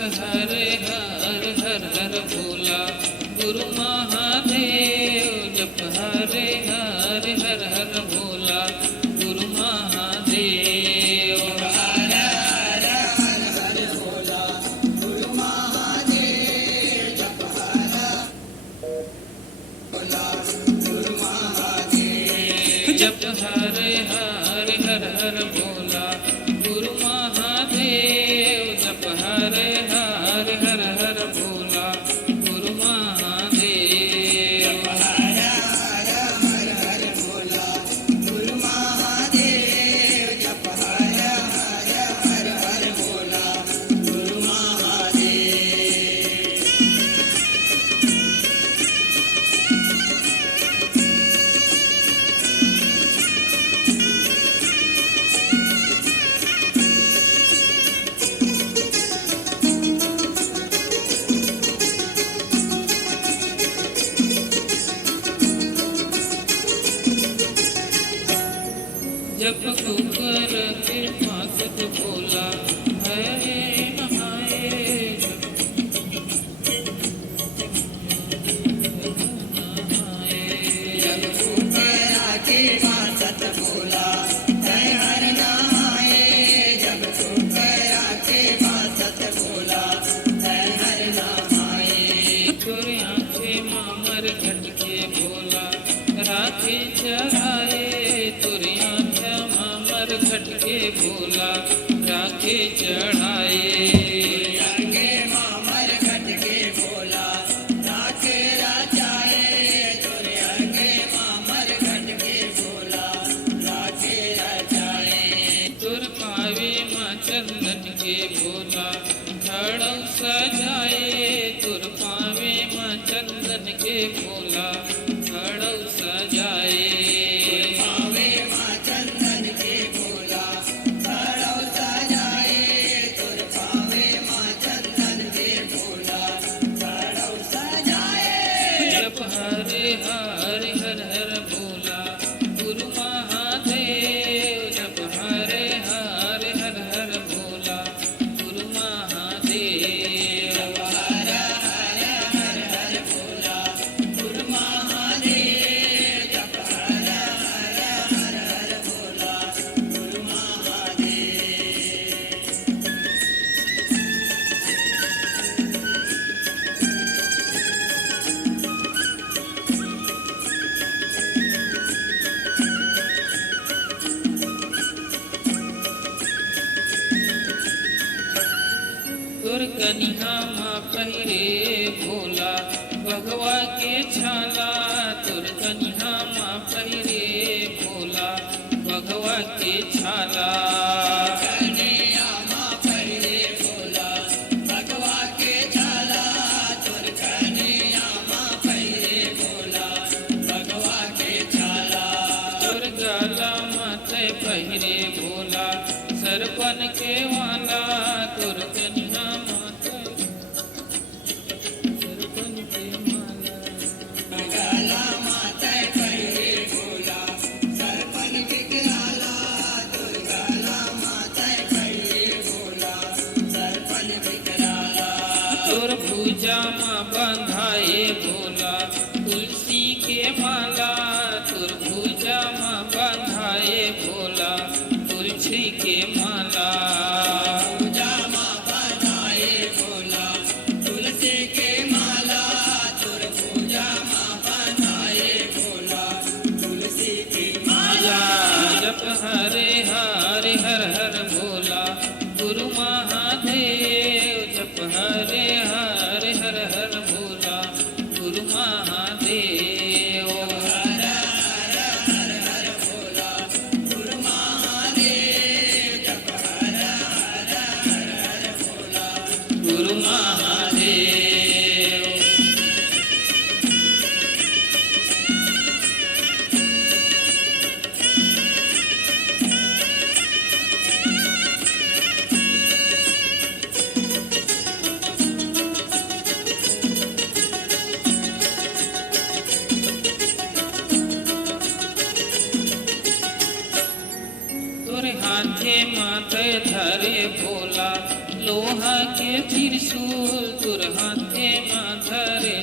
हरे हर हर हर भोला गुरु महादेव। जप हरे हर हर हर भोला गुरु महादेव। हर हर हर हर भोला गुरु महादेव। जप हर भोला गुरु महादेव। जप हरे हर हर हर भोला गुरु महादेव। जप हरे हर हर हर भोला गुरु महादेव। हर हर हर हर भोला गुरु महादेव। जप हर हर हर हर भोला गुरु महादेव। जप कुकर कृपा सत भोला हरे नहाए। जब कुकरा के बासत भोला हर हर नहाए। जब कुकरा के बासत भोला हर हर नहाए। तोरे आंखें मामर घटके भोला राखे चढ़ाए। तोरे आंखें मामर घटके भोला राखे चढ़ाए। आगे मामर खटके भोला राखे राजाए। तोरे आगे मामर खटके भोला राखे राजाए। तुर पावे माँ चंदन के भोला खड़ौ सजाए। तुर पावे माँ चंदन के भोला खड़ौ सजाए। पावे माँ चंदन के भोला खड़ौ सजाए। तुर पावे माँ चंदन के भोला खड़ौ सजाए। जप हरे हर हर हर भोला गुरु महादेव। जप हरे हर हर हर भोला गुरु महादेव। हर हर हर हर भोला गुरु महादेव। जप हर हर हर हर भोला गुरु महादेव। तुर कनिहा माँ पहिरे भोला भगवा के छाला। तुर कनिहा माँ पहिरे भोला भगवा के छाला। कन्हैया माँ पहिरे भोला भगवा के छाला। तुर कन्हैया माँ पहिरे भोला भगवा के छाला। तुर गाला माथे पहिरे भोला सरपन के वाला। तुर कनिहा माथे सरपन के माला। गला माथे पहिरे भोला सरपन विकराला। तुर गला माथे पहिरे भोला सरपन विकराला। तुर भुजा माँ बंधाए भोला तुलसी के माला। तुर भुजा माँ बंधाए भोला तुलसी के माला। पूजा माँ बनाए भोला तुलसी के माला। तुर पूजा माँ बनाए भोला तुलसी की माला। जप हरे हरे हर हर भोला गुरु महादेव। जप हरे हरे हर हर भोला गुरु महादेव। हर हर हर हर भोला गुरु महादेव। जप हर हर हर हर भोला गुरु महादेव। तोरे हाथे माथे धरे भोला लोहा के त्रिशूल तुर हाथे मा धरे